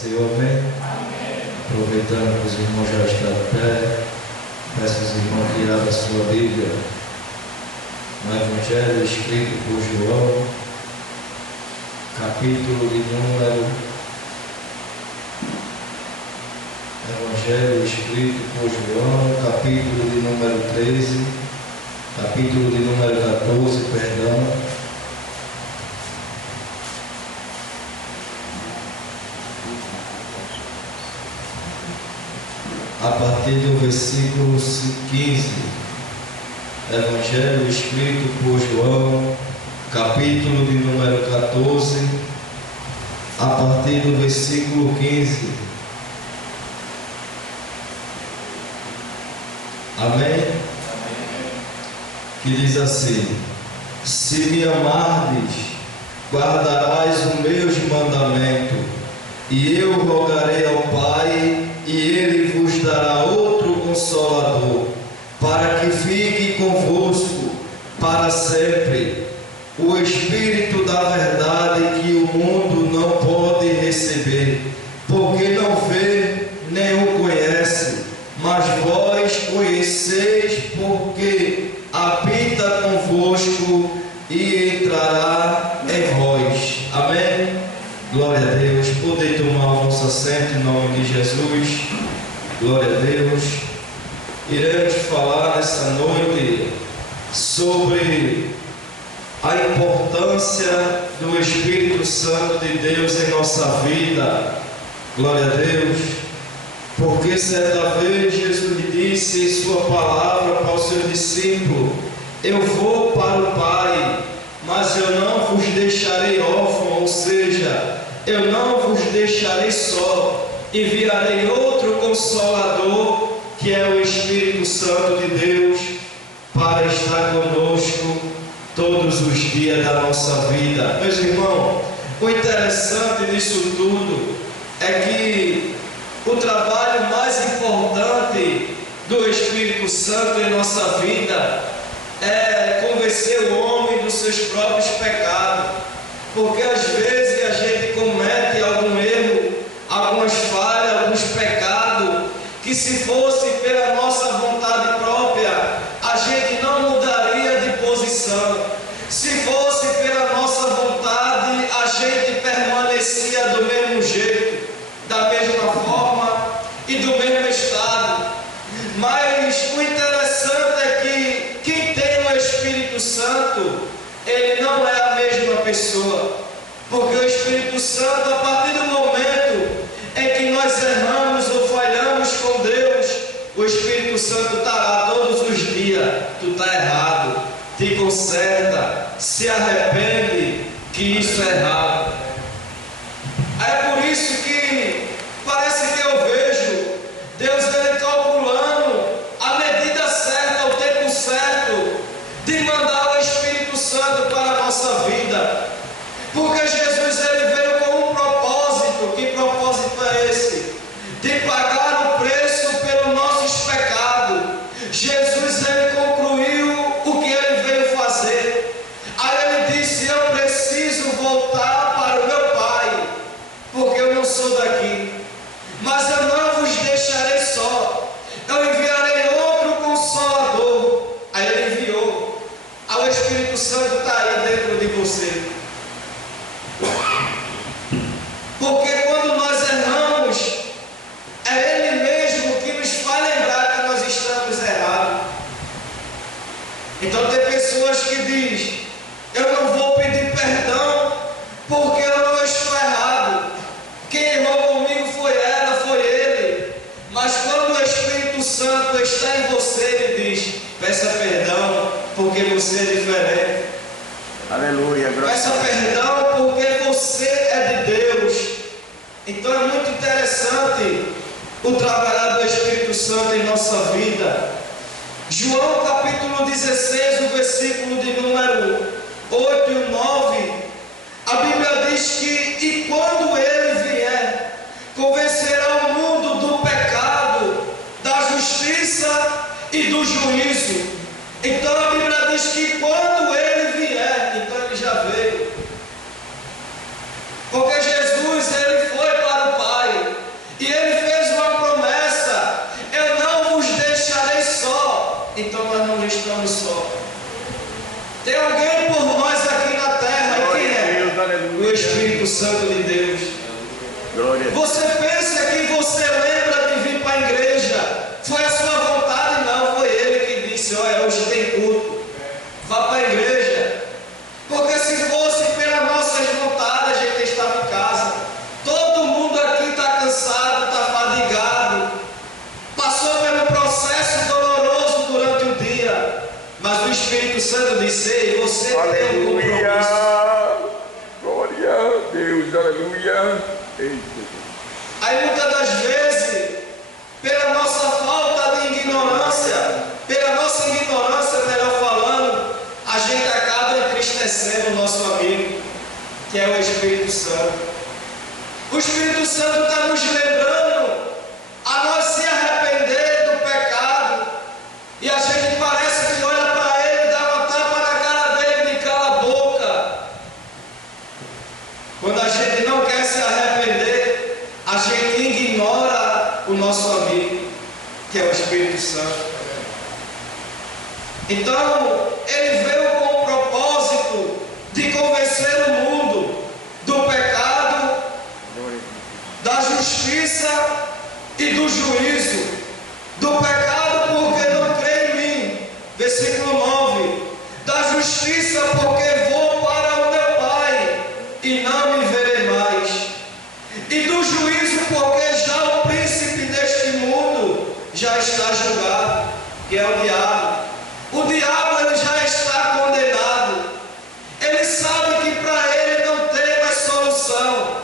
Senhor, amém? Aproveitando que os irmãos já estão de pé, peço aos irmãos que abram a sua Bíblia no Evangelho escrito por João, capítulo de número. Evangelho escrito por João, capítulo de número 13, capítulo de número 14, perdão. A partir do versículo 15, Evangelho escrito por João, capítulo de número 14, a partir do versículo 15. Amém? Que diz assim: se me amardes, guardarás os meus mandamentos, e eu rogarei ao Pai, e Ele vos dará outro Consolador, para que fique convosco para sempre, o Espírito da verdade, que o mundo não pode receber, porque não vê nem o conhece, mas vós conheceis, porque habita convosco e entrará em vós. Amém? Glória a Deus. Podem tomar o vosso assento em nome de Jesus. Glória a Deus. Iremos falar nessa noite sobre a importância do Espírito Santo de Deus em nossa vida. Glória a Deus. Porque certa vez Jesus disse em sua palavra para os seus discípulos: eu vou para o Pai, mas eu não vos deixarei órfãos, ou seja, eu não vos deixarei só, enviarei outro Consolador, que é o Espírito Santo de Deus, para estar conosco todos os dias da nossa vida. Meus irmãos, o interessante disso tudo é que o trabalho mais importante do Espírito Santo em nossa vida é convencer o homem dos seus próprios pecados, porque às vezes a gente comete algum erro, algumas falhas, alguns pecados, que se fosse pela nossa vontade própria, a gente não mudaria de posição. Se fosse pela nossa vontade, a gente permanecia do mesmo jeito, da mesma forma e do mesmo estado. Mas o interessante é que quem tem o Espírito Santo, ele não é a mesma pessoa, porque o Espírito Santo, a partir do momento em que nós erramos ou falhamos com Deus, o Espírito Santo está lá todos os dias. Tu está errado, te conserta, se arrepende que isso é errado. É por isso que parece que eu vejo Deus ele calculando a medida certa, o tempo certo de mandar o Espírito Santo para a nossa vida, porque Jesus ele veio com um propósito. Que propósito é esse? De pagar o preço pelos nossos pecados. Jesus ele concluiu o que ele veio fazer. Aí ele disse: eu preciso voltar para o meu Pai, porque eu não sou daqui, mas eu não vos deixarei só, eu enviarei outro Consolador. Aí ele enviou. Aí o Espírito Santo está aí dentro de você. Porque quando nós erramos, é Ele mesmo que nos faz lembrar que nós estamos errados. Então tem pessoas que dizem: eu não vou pedir perdão porque eu não estou errado. Quem errou comigo foi ela, foi ele. Mas quando o Espírito Santo está em você, ele diz: peça perdão porque você é diferente. Aleluia, Peça perdão porque você é de Deus. Então é muito interessante o trabalhar do Espírito Santo em nossa vida. João capítulo 16, o versículo de número 8 e 9, a Bíblia diz que: e quando ele vier, convencerá o mundo do pecado, da justiça e do juízo. Então a Bíblia diz que quando ele vier, então ele já veio. Porque Jesus ele foi para o Pai. Espírito Santo de Deus. Glória. Você pensa que você lembra de vir para a igreja? Foi a sua vontade? Não, foi Ele que disse: olha, hoje tem culto, vá para a igreja. Porque se fosse pelas nossas vontades, a gente estava em casa. Todo mundo aqui está cansado, está fadigado, passou pelo processo doloroso durante o dia, mas o Espírito Santo disse: ei, você tem um compromisso. Glória a Deus, aleluia. Eita. Aí muitas das vezes, pela nossa falta de ignorância, pela nossa ignorância, melhor falando, a gente acaba entristecendo o nosso amigo, que é o Espírito Santo. O Espírito Santo está nos lembrando a nós se arrepender do pecado, e a gente parece que olha para ele, dá uma tapa na cara dele e cala a boca. Quando a gente não quer se arrepender, a gente ignora o nosso amigo, que é o Espírito Santo. Então, ele veio com o propósito de convencer o mundo do pecado, da justiça e do juízo. Do pecado porque não crê em mim, versículo 9. Da justiça porque vou para o meu Pai e não me verei mais. E do juízo porque já o príncipe deste mundo já está julgado, que é o diabo. O diabo, ele já está condenado. Ele sabe que para ele não tem mais solução,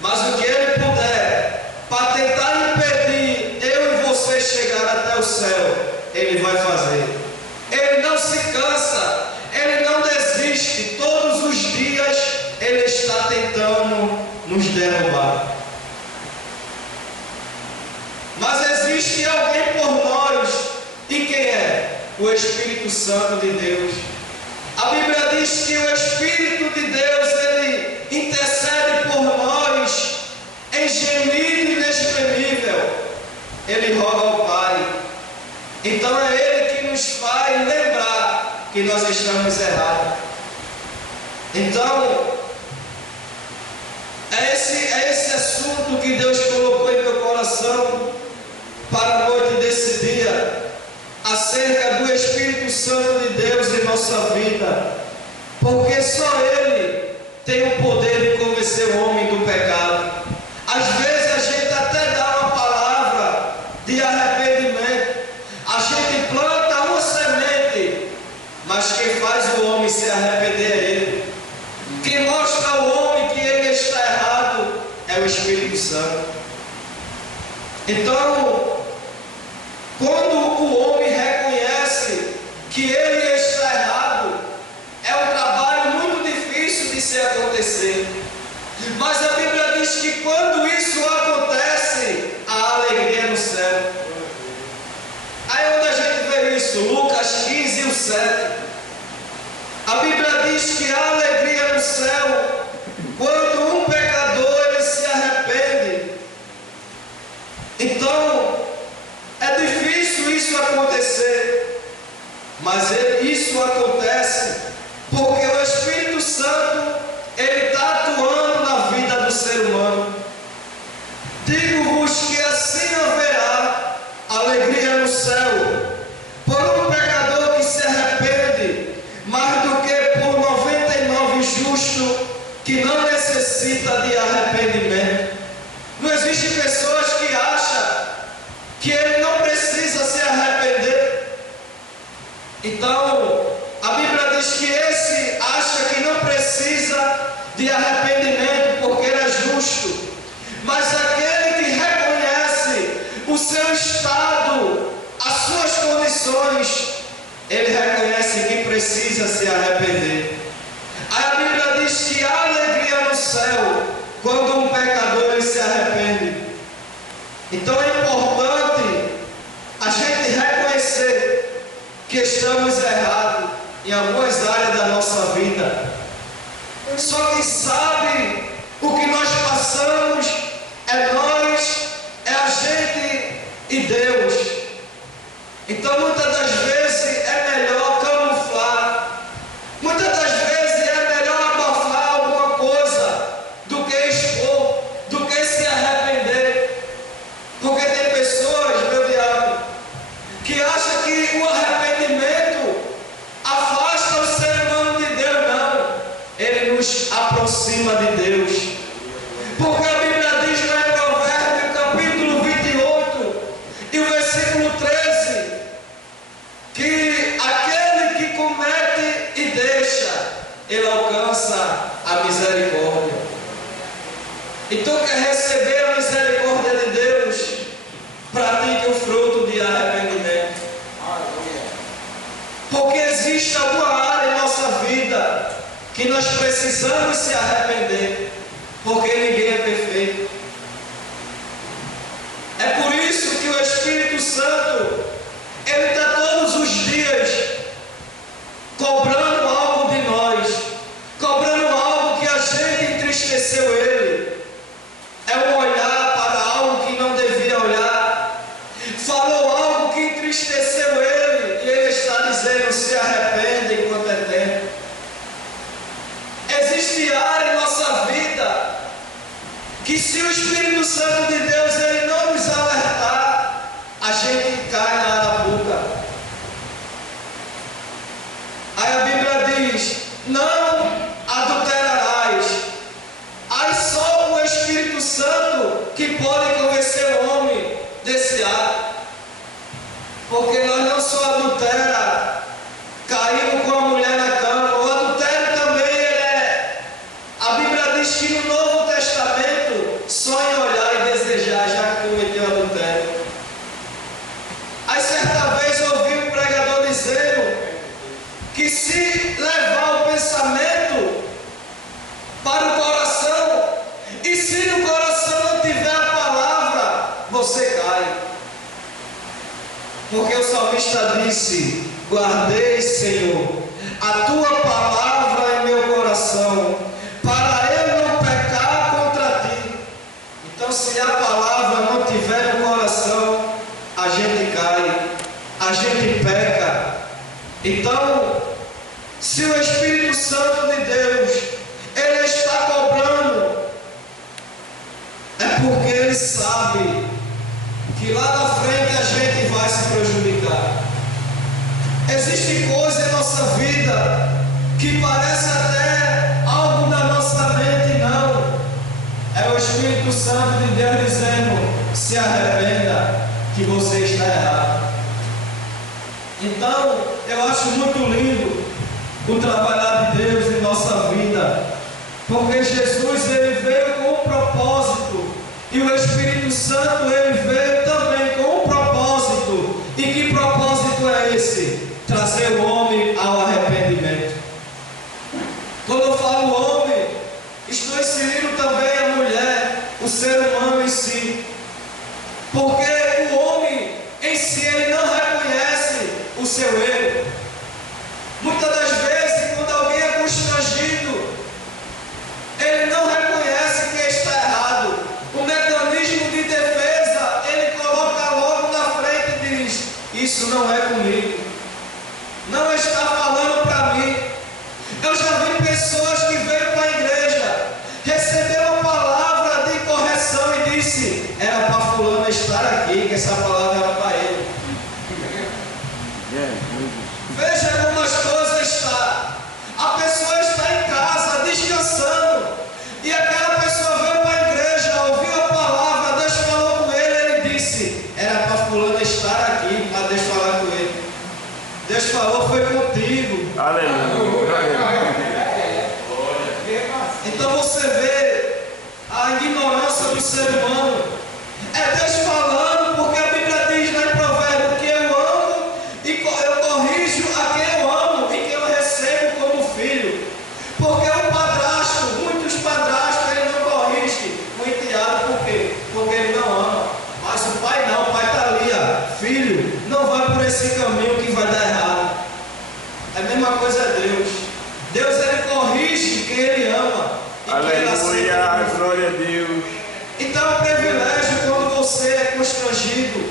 mas o que ele puder para tentar impedir eu e você chegar até o céu, ele vai fazer. Ele não se cansa, ele não desiste. Todos os dias ele está tentando nos derrubar. Mas existe alguém por nós, e quem é? O Espírito Santo de Deus. A Bíblia diz que o Espírito de Deus, ele intercede por nós em gemido inexprimível. Ele roga ao Pai. Então é Ele que nos faz lembrar que nós estamos errados. Então, é esse assunto que Deus colocou em meu coração para a noite desse dia, acerca do Espírito Santo de Deus em nossa vida, porque só Ele tem o poder de convencer o homem do pecado. Às vezes a gente até dá uma palavra de arrependimento, a gente planta uma semente, mas quem faz o homem se arrepender é Ele. Quem mostra ao homem que ele está errado é o Espírito Santo. Então, quando o homem reconhece que ele está errado, é um trabalho muito difícil de se acontecer. Mas a Bíblia diz que quando isso acontece, há alegria no céu. Aí onde a gente vê isso? Lucas 15 e o 7. A Bíblia diz que há alegria no céu quando um pecador ele se arrepende. Então, é difícil isso acontecer, mas isso acontece porque o Espírito Santo ele está atuando na vida do ser humano. Digo-vos que assim haverá alegria no céu por um pecador que se arrepende, mais do que por 99 justos que não necessita de arrependimento. Não existe pessoas que acham que ele não precisa se arrepender. Então, a Bíblia diz que esse acha que não precisa de arrependimento porque ele é justo. Mas aquele que reconhece o seu estado, as suas condições, ele reconhece que precisa se arrepender. Aí a Bíblia diz que há alegria no céu quando um pecador ele se arrepende. Então é importante a gente reconhecer que estamos errados em algumas áreas da nossa vida. Só que sabe o que nós passamos é nós, é a gente e Deus. Então muitas das vezes é melhor camuflar, muitas das vezes é melhor abafar alguma coisa do precisamos se arrepender, porque ninguém é perfeito. É por isso que o Espírito Santo, ele está todos os dias cobrando algo de nós, cobrando algo que a gente entristeceu ele. É um olhar para algo que não devia olhar, falou algo que entristeceu ele, e ele está dizendo: se arrepende enquanto é tempo. Existe área em nossa vida que, se o Espírito Santo de Deus ele não nos alertar, a gente cai na arapuca. Aí a Bíblia diz: não adulterarás. Aí só o Espírito Santo que pode convencer o homem desse ato, porque nós não só adultera, caímos com a mulher na cama. O adultério também a Bíblia diz que no Novo Testamento, só em olhar e desejar já cometeu adultério. Aí certa vez eu ouvi um pregador dizendo que, se levar o pensamento para o coração, e se no coração não tiver a palavra, você cai. Porque o salmista disse: guardei, Senhor, a tua palavra em meu coração, para eu não pecar contra ti. Então, se a palavra não tiver no coração, a gente cai, a gente peca. Então, se o Espírito Santo de Deus ele está cobrando, é porque ele sabe que lá na frente a gente vai se prejudicar. Existem coisas em nossa vida que parece até algo da nossa mente, não. É o Espírito Santo de Deus dizendo: se arrependa, que você está errado. Então, eu acho muito lindo o trabalhar de Deus em nossa vida, porque Jesus ele veio com um propósito, e o Espírito Santo ele veio também com um propósito. E que propósito é esse? Trazer o homem ao arrependimento. Quando eu falo homem, estou inserindo também a mulher, o ser humano em si, porque o homem em si ele não reconhece o seu erro. Muitas das vezes, quando alguém é constrangido, ele não reconhece que está errado. O mecanismo de defesa ele coloca logo na frente e diz: isso não é comigo, não está falando para mim. Eu já vi pessoas que veio para a igreja, receberam uma palavra de correção e disse: era para fulano estar aqui, que essa palavra era para ele. Veja como as coisas estão. A pessoa está em casa descansando, e aquela pessoa veio para a igreja, ouviu a palavra, Deus falou com ele, ele disse: era para fulano estar aqui, para Deus falar com ele. Deus falou, foi contigo. Aleluia. Então você vê a ignorância do ser humano. É Deus falando, porque a Bíblia diz lá em Provérbios que eu amo e eu corrijo a quem eu amo e quem eu recebo como filho. Porque o padrasto, muitos padrastos, ele não corrige o enteado. Por quê? Porque ele não ama. Mas o pai não, o pai está ali, ó, filho, não vai por esse caminho que vai dar errado. É a mesma coisa é Deus. Deus ele corrige quem ele ama. Aleluia, glória a Deus. Então é um privilégio quando você é constrangido,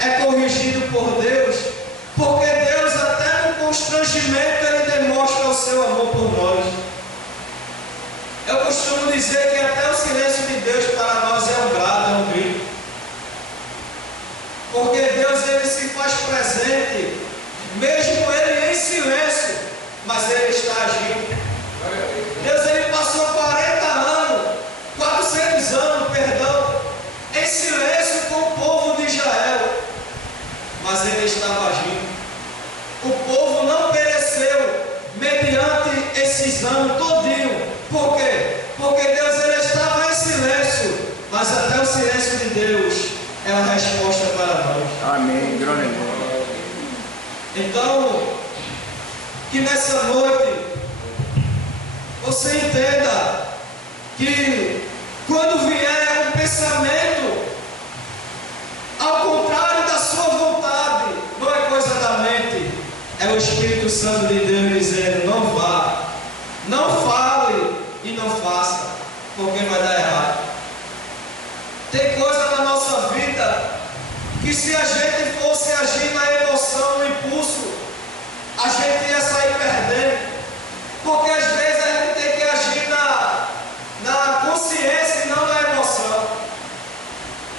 é corrigido por Deus, porque Deus até no constrangimento ele demonstra o seu amor por nós. Eu costumo dizer que até o silêncio de Deus para nós é um grado, é um grito, porque Deus ele se faz presente, mesmo ele em silêncio, mas ele está agindo. Deus ele passou 40 anos, 400 anos, perdão, em silêncio com o povo de Israel, mas ele estava agindo. O povo não pereceu mediante esses anos todinho. Por quê? Porque Deus ele estava em silêncio, mas até o silêncio de Deus é a resposta para nós. Amém, glória a Deus. Então, que nessa noite você entenda que quando vier um pensamento ao contrário da sua vontade, não é coisa da mente, é o Espírito Santo de Deus dizendo: não vá, não fale e não faça, porque vai dar errado. Tem coisa na nossa vida que, se a gente fosse agir na emoção, no impulso, a gente ia sair perdendo, porque às vezes a gente tem que agir na consciência e não na emoção.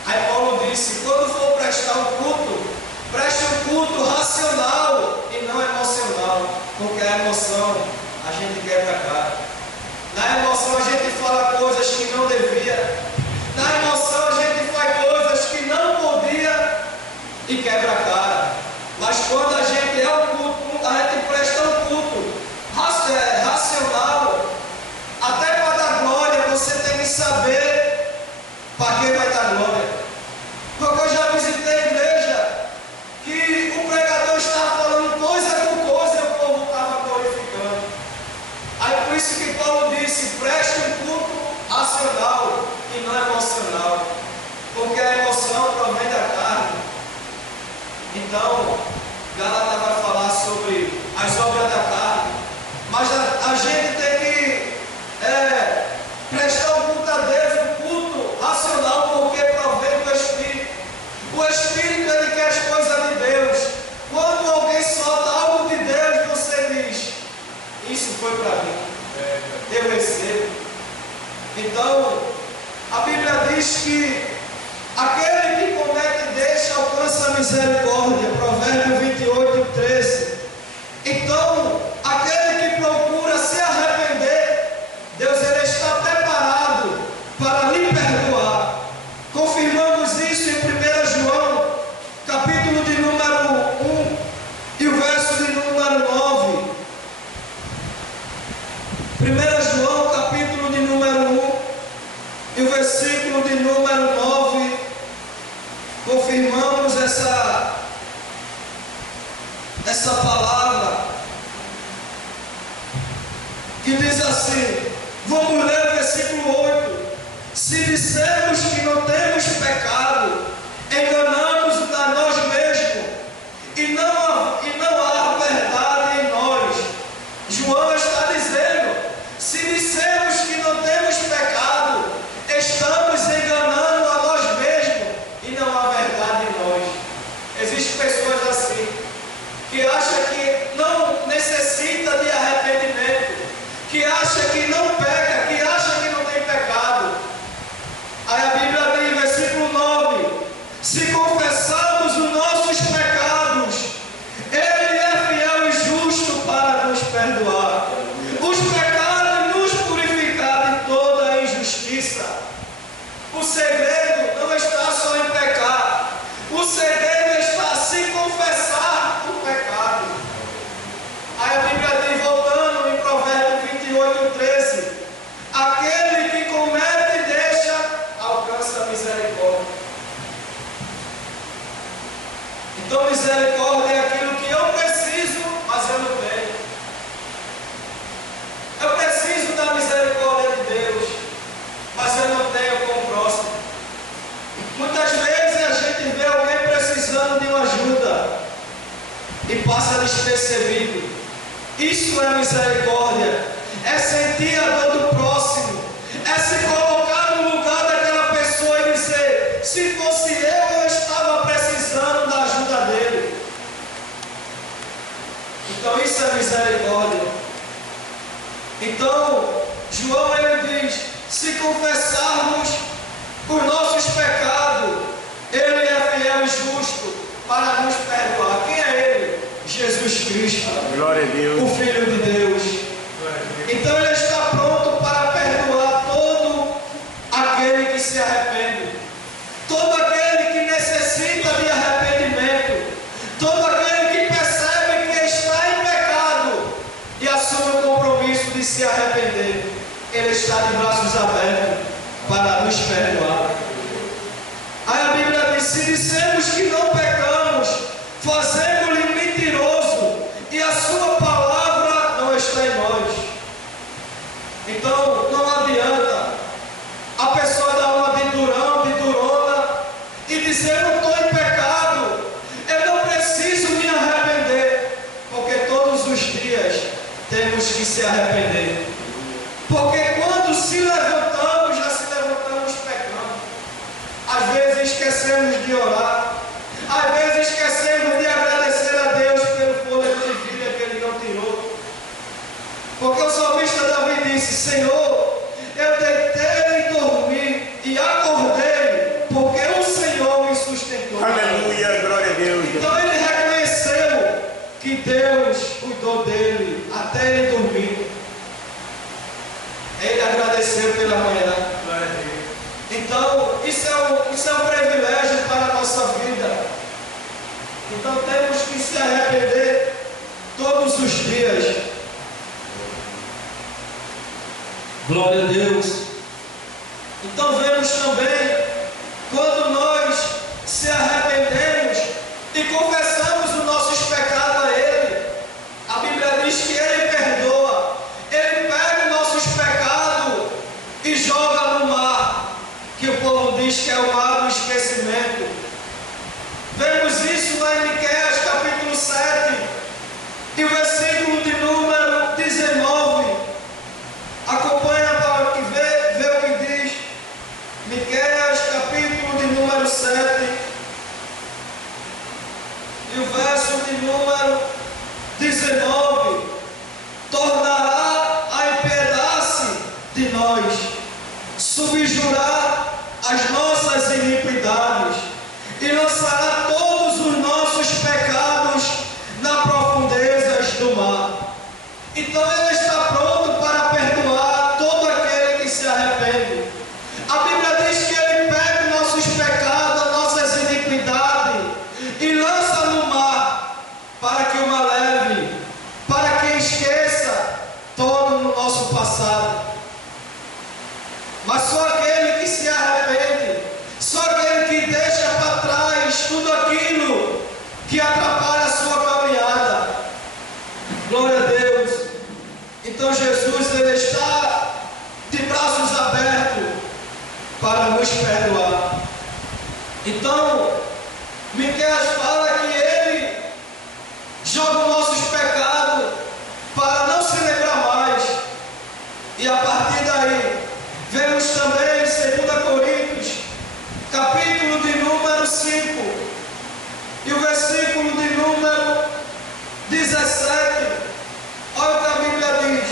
Aí Paulo disse: quando for prestar um culto, preste um culto racional e não emocional, porque a emoção a gente quebra a cara. Na emoção a gente fala coisas que não devia, na emoção a gente faz coisas que não podia e quebra a cara. Mas quando a gente é um culto, a gente presta um culto racional, até para dar glória, você tem que saber para quem vai dar glória. Porque eu já visitei a igreja que o pregador estava falando coisa por coisa e o povo estava glorificando. Aí por isso que Paulo disse: preste um culto racional e não emocional, porque a emoção provém da carne. Então, Gálatas vai falar sobre as obras da carne, mas a gente tem que prestar um culto a Deus, um culto racional, porque provém do Espírito. O Espírito, ele quer as coisas de Deus. Quando alguém solta algo de Deus, você diz: isso foi para mim, eu recebo. Então, a Bíblia diz que aquele que comete e deixa alcança a misericórdia. Provérbio 28:13. Então, aquele que procura se arrepender, Deus, ele está preparado para lhe perdoar. Confirmamos isso em 1 João, capítulo de número 1 e o verso de número 9. 1 João, capítulo de número 1 e o versículo de número 9. Confirmamos essa palavra que diz assim. Vamos ler o versículo 8. Se dissermos que não temos pecado, enganamos a nós mesmos e não há verdade em nós. João está dizendo: se dissermos que não temos pecado, estamos enganando a nós mesmos e não há verdade em nós. Existem pessoas assim, que acham que não necessita de arrependimento, que acham que não peca, que acham que não tem pecado. Aí a Bíblia diz, versículo 9: se confessarmos os nossos pecados, Ele é fiel e justo para nos perdoar os pecados e nos purificar de toda a injustiça. O segredo não está só em pecar, o segredo está se confessar o pecado. Aí a Bíblia diz, voltando em Provérbio 28:13: aquele que comete e deixa, alcança a misericórdia. Então misericórdia é aquilo que eu preciso, mas eu não tenho. Eu preciso da misericórdia de Deus, mas eu não tenho com o próximo. Muitas vezes a gente vê alguém precisando de uma ajuda e passa despercebido. Isso é misericórdia, é sentir a dor do próximo, é se colocar no lugar daquela pessoa e dizer: se fosse eu estava precisando da ajuda dele. Então isso é misericórdia. Então João, ele diz: se confessarmos os nossos pecados, Ele é fiel e justo para nos perdoar. Quem é Ele? Jesus Cristo, Glória a Deus, o Filho de Deus. Então Ele está pronto para perdoar todo aquele que se arrepende, todo aquele que necessita de arrependimento, todo aquele que percebe que está em pecado e assume o compromisso de se arrepender. Ele está de braços abertos para nos perdoar. Aí a Bíblia diz: se dissemos que não pecamos, fazemos-lhe mentiroso e a sua palavra não está em nós. Às vezes esquecemos de orar. Às vezes esquecemos de agradecer a Deus pelo fôlego de vida que Ele não tirou. Porque o salmista Davi disse: Senhor, eu deitei e dormi e acordei, porque o Senhor me sustentou. Aleluia, glória a Deus. Então ele reconheceu que Deus cuidou dele até ele dormir. Ele agradeceu pela manhã. Então, isso é um privilégio para a nossa vida. Então temos que se arrepender todos os dias. Glória a Deus. Então vemos também, quando nós se arrependemos e confessamos os nossos pecados a Ele, a Bíblia diz que Ele perdoa. Ele pega os nossos pecados e joga no mar, que o povo diz que é o mar do esquecimento. Vemos isso lá em Miqueias capítulo 7 e o versículo de número 19. Acompanha para que vê o que diz. Miqueias capítulo de número 7 e o verso de número 19. Tornará a impiedade de nós, subjugará as nossas iniquidades e lançará todos os nossos pecados nas profundezas do mar. Então Ele está pronto para perdoar todo aquele que se arrepende. A Bíblia diz que Ele pega os nossos pecados, as nossas iniquidades e lança no mar, para que o mar leve, para que esqueça todo o nosso passado. Mas só aquele que se arrepende, só aquele que deixa para trás tudo aquilo que atrapalha a sua caminhada. Glória a Deus. Então Jesus, Ele está de braços abertos para nos perdoar. Então, Miqueias fala que Ele joga os nossos pecados para não se lembrar mais. E a partir daí, vemos também em 2 Coríntios, capítulo de número 5, e o versículo de número 17. Olha o que a Bíblia diz.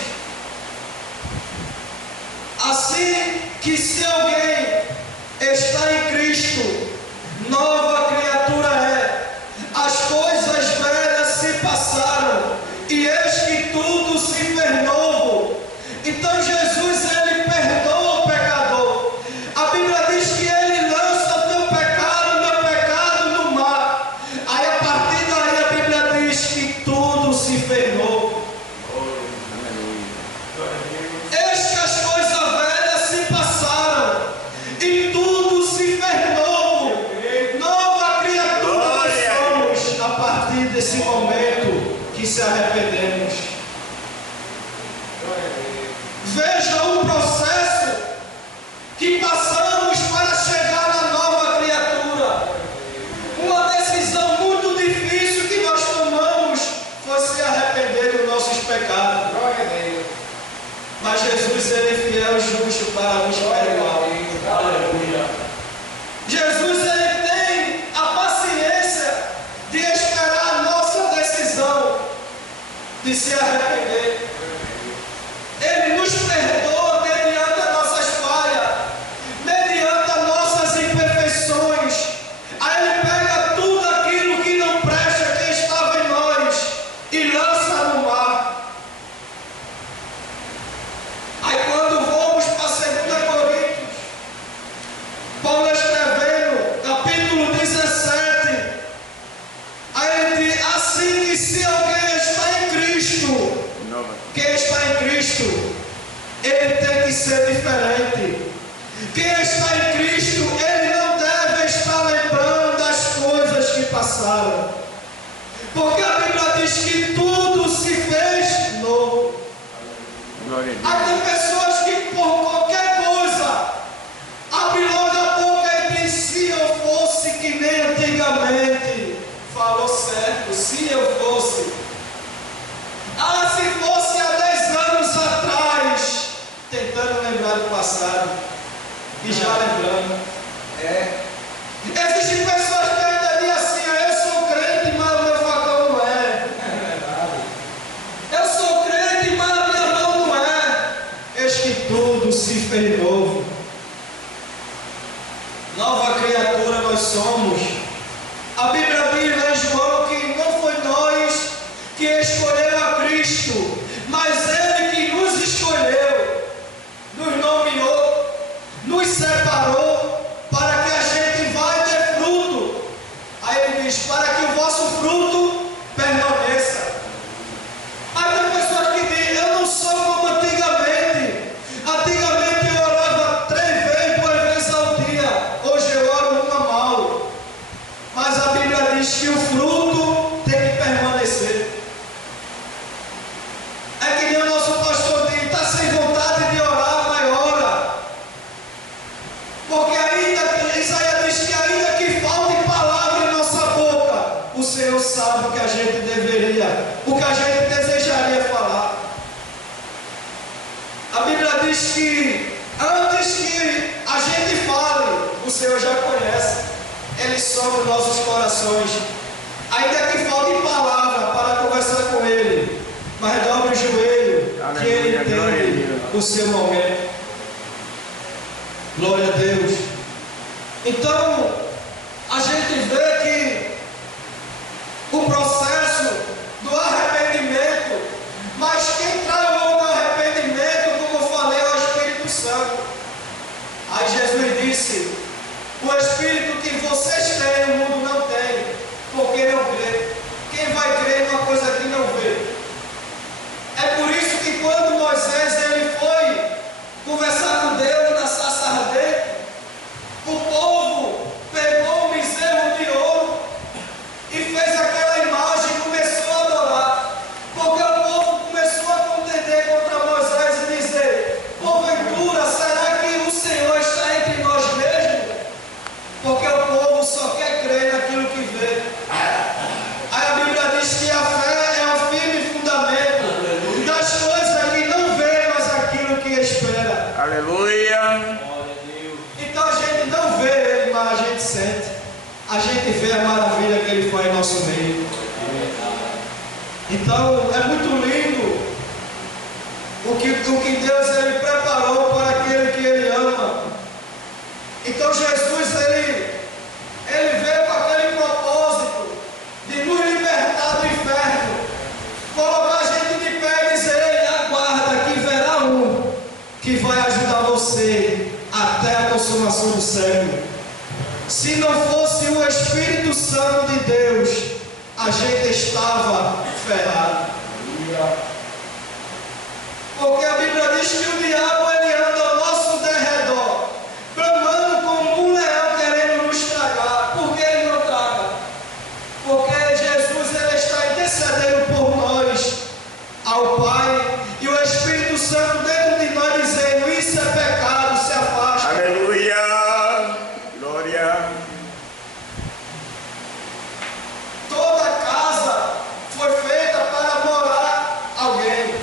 Assim que se alguém está em Cristo, nova criatura é. As coisas velhas se passaram, e eis que tudo se fez novo. Então Jesus, Ele perdoa o pecador. A Bíblia diz que Ele lança o teu pecado, meu pecado no mar. Aí a partir daí a Bíblia diz que tudo se fez novo. Eis que as coisas velhas se passaram e tudo se fez novo. Nova criatura nós somos a partir desse momento que se arrependemos. Veja o processo que passamos para chegar na nova criatura. Uma decisão muito difícil que nós tomamos foi se arrepender dos nossos pecados. Mas Jesus, Ele é fiel e justo para nos perdoar. Aleluia. Jesus, Ele tem a paciência de esperar a nossa decisão de se arrepender. Ele nos perdoa mediante as nossas falhas, mediante as nossas imperfeições. Aí Ele pega tudo aquilo que não presta, que estava em nós, e lança no mar. Aí quando vamos para 2 Coríntios, Paulo escrevendo, capítulo 17, aí ele diz assim que se alguém está em Cristo, quem está em Cristo, ele tem que ser diferente. Quem está em Cristo, ele não deve estar lembrando das coisas que passaram. Porque a Bíblia diz que tudo se fez novo. Há tem pessoas que por qualquer coisa abrem logo a boca e dizem: se eu fosse que nem antigamente. Falou certo, se eu fosse. Ah, se fosse há 10 anos atrás, tentando lembrar do passado, e já lembrando. nós somos. A Bíblia diz lá em João que não foi nós que escolheu a Cristo, mas Ele que nos escolheu, nos nomeou, nos separou para que a gente vai ter fruto. Aí Ele diz, para que o vosso fruto permaneça. Aí tem pessoas que dizem, eu não sou como antigamente. Antigamente eu orava 3 vezes, 2 vezes ao dia. Hoje eu oro uma mal. Mas a Bíblia diz que o fruto tem que permanecer. É que nem o nosso pastor diz, está sem vontade de orar, mas ora. Porque ainda, Isaías diz que ainda que falte palavra em nossa boca, o Senhor sabe o que a gente deveria, o que a gente desejaria falar. A Bíblia diz que antes que a gente fale, o Senhor já conhece. Ele sonda os nossos corações. Ainda que falte palavra para conversar com Ele, mas dobre o joelho, que Ele entende o seu momento. Glória a Deus. Então, a gente vê que o processo do arrependimento, mas quem traz o homem ao arrependimento, como eu falei, é o Espírito Santo. Aí Jesus disse, o Espírito que vocês têm, o mundo não tem, porque não crê. Quem vai crer numa coisa que não vê? É por isso que quando Moisés ele foi conversar com Deus na sarça ardente, o povo pegou um bezerro de ouro e fez aquela imagem e começou a adorar. Porque o povo começou a contender contra Moisés e dizer, porventura, será que o Senhor está entre nós mesmos? Porque o povo só quer crer naquilo que vê. Aí a Bíblia diz que a fé é um firme fundamento das coisas que não vê, mas aquilo que espera. Aleluia. Então a gente não vê Ele, mas a gente sente. A gente vê a maravilha que Ele faz em nosso meio. Então é muito lindo o que Deus Ele preparou para aquele que Ele ama. Então Jesus ele veio com aquele propósito de nos libertar do inferno, colocar a gente de pé e dizer, Ele aguarda que verá um que vai ajudar você até a consumação do século. Se não fosse o Espírito Santo de Deus, a gente estava ferrado. Porque a Bíblia diz que o diabo ele anda ao nosso derredor, bramando como um leão querendo nos tragar. Por que ele não traga? Porque Jesus ele está intercedendo por nós ao Pai, e o Espírito Santo dentro de nós dizendo, isso é pecado, se afasta. Aleluia. Glória. Toda casa foi feita para morar alguém.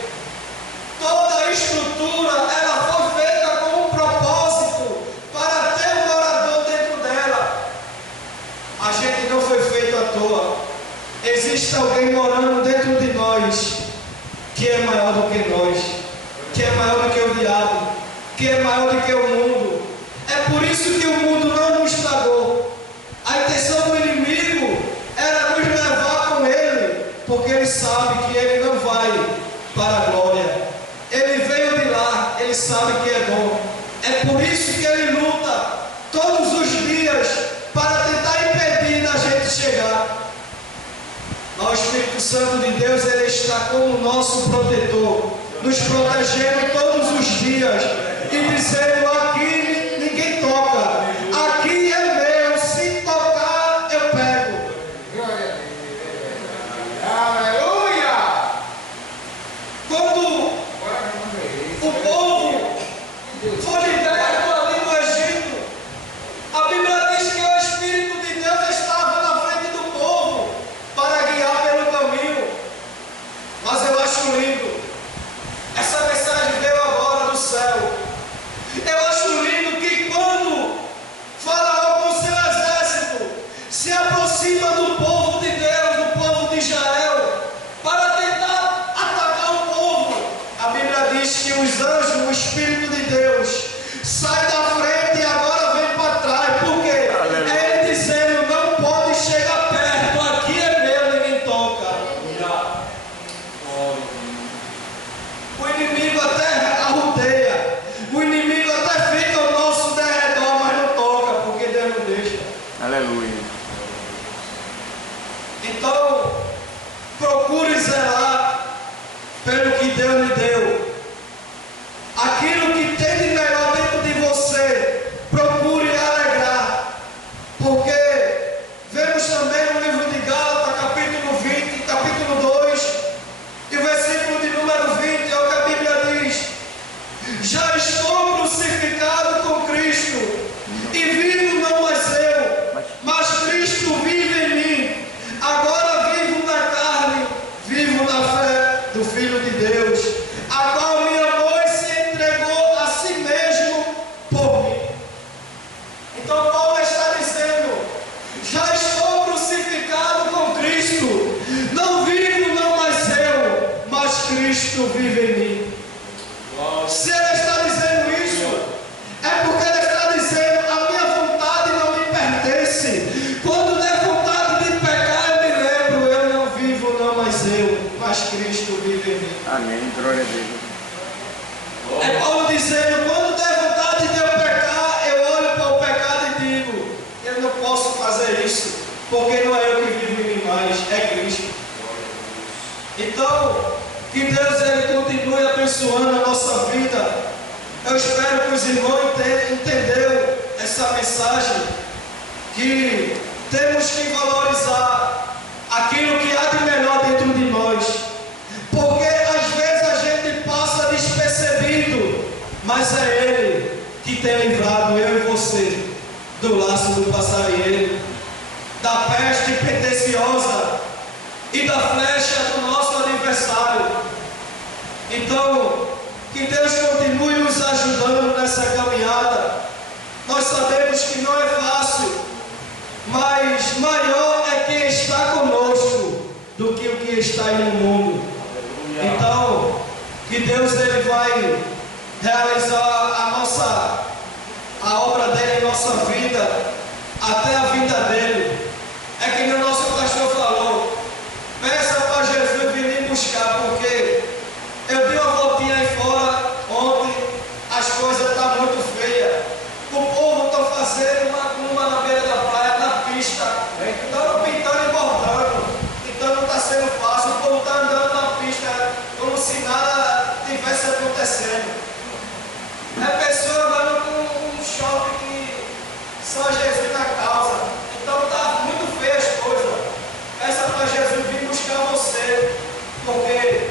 Toda a estrutura ela foi feita com um propósito para ter um morador dentro dela. A gente não foi feito à toa. Existe alguém morando dentro de nós que é maior do que nós, que é maior do que o diabo, que é maior do que o mundo. É por isso que o mundo não nos tragou. A intenção do inimigo era nos levar com ele, porque ele sabe que ele não vai para a glória. Ele veio de lá, ele sabe que é bom. É por isso que ele luta todos os dias para tentar impedir da gente chegar. Mas o Espírito Santo de Deus, ele está como nosso protetor, nos protegendo todos os dias e dizendo, aqui ninguém toca, aqui é meu, se tocar eu pego. Aleluia! Quando o povo foi liberto ali no Egito, a Bíblia diz que o Espírito de Deus estava na frente do povo para guiar pelo caminho. Mas eu acho lindo, essa mensagem veio agora do céu. Eu acho lindo Aleluia. Então, procure zelar pelo que Deus lhe deu. Aquilo que tem de melhor dentro de você, procure alegrar. Porque vemos também no livro de Gálatas, capítulo 20, capítulo 2, e o versículo de número 20, é o que a Bíblia diz: já estou crucificado com Cristo, e vivo não mais eu, mas Cristo vive em mim. Agora vivo na carne, vivo na fé do Filho de Deus, a qual me amou e se entregou a si mesmo por mim. Então Paulo está dizendo: já estou crucificado com Cristo, não vivo não mais eu, mas Cristo vive em mim. Se ele está dizendo isso, é porque ele está dizendo: a minha vontade não me pertence. Quando der vontade de pecar, eu me lembro, eu não vivo não mais eu, mas Cristo vive em mim. Amém. Glória a Deus. É Paulo dizendo: quando der vontade de eu pecar, eu olho para o pecado e digo: eu não posso fazer isso, porque não é eu que vivo em mim mais, é Cristo. Então, que Deus ele continue abençoando a nossa vida. Eu espero que os irmãos entenderam essa mensagem, que temos que valorizar aquilo que há de melhor dentro de nós, porque às vezes a gente passa despercebido, mas é Ele que tem livrado eu e você do laço do passarinheiro, da peste impetuosa e da flecha do nosso adversário. Então, que Deus continue nos ajudando nessa caminhada. Nós sabemos que não é fácil, mas maior é quem está conosco do que o que está aí no mundo. Então, que Deus ele vai realizar a obra dele em nossa vida, até a vinda dele. É que o nosso pastor falou: peça para Jesus vir me buscar, porque eu dei uma voltinha aí fora ontem, as coisas estão muito feias. O povo está fazendo uma na beira da praia, na pista, estão pintando e bordando. Então não está sendo fácil. O povo está andando na pista como se nada tivesse acontecendo. É pessoa andando com um shopping que só Jesus na causa. Então está muito feia as coisas. Peça para Jesus vir buscar você, porque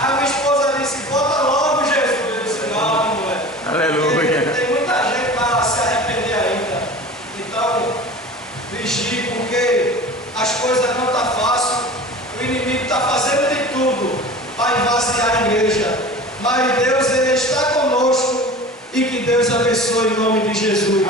a minha esposa disse: volta logo, Jesus. Eu disse: não, não é. Aleluia. Porque tem muita gente para se arrepender ainda. Então, vigie, porque as coisas não estão fáceis. O inimigo está fazendo de tudo para esvaziar a igreja. Mas Deus ele está conosco, e que Deus abençoe em nome de Jesus.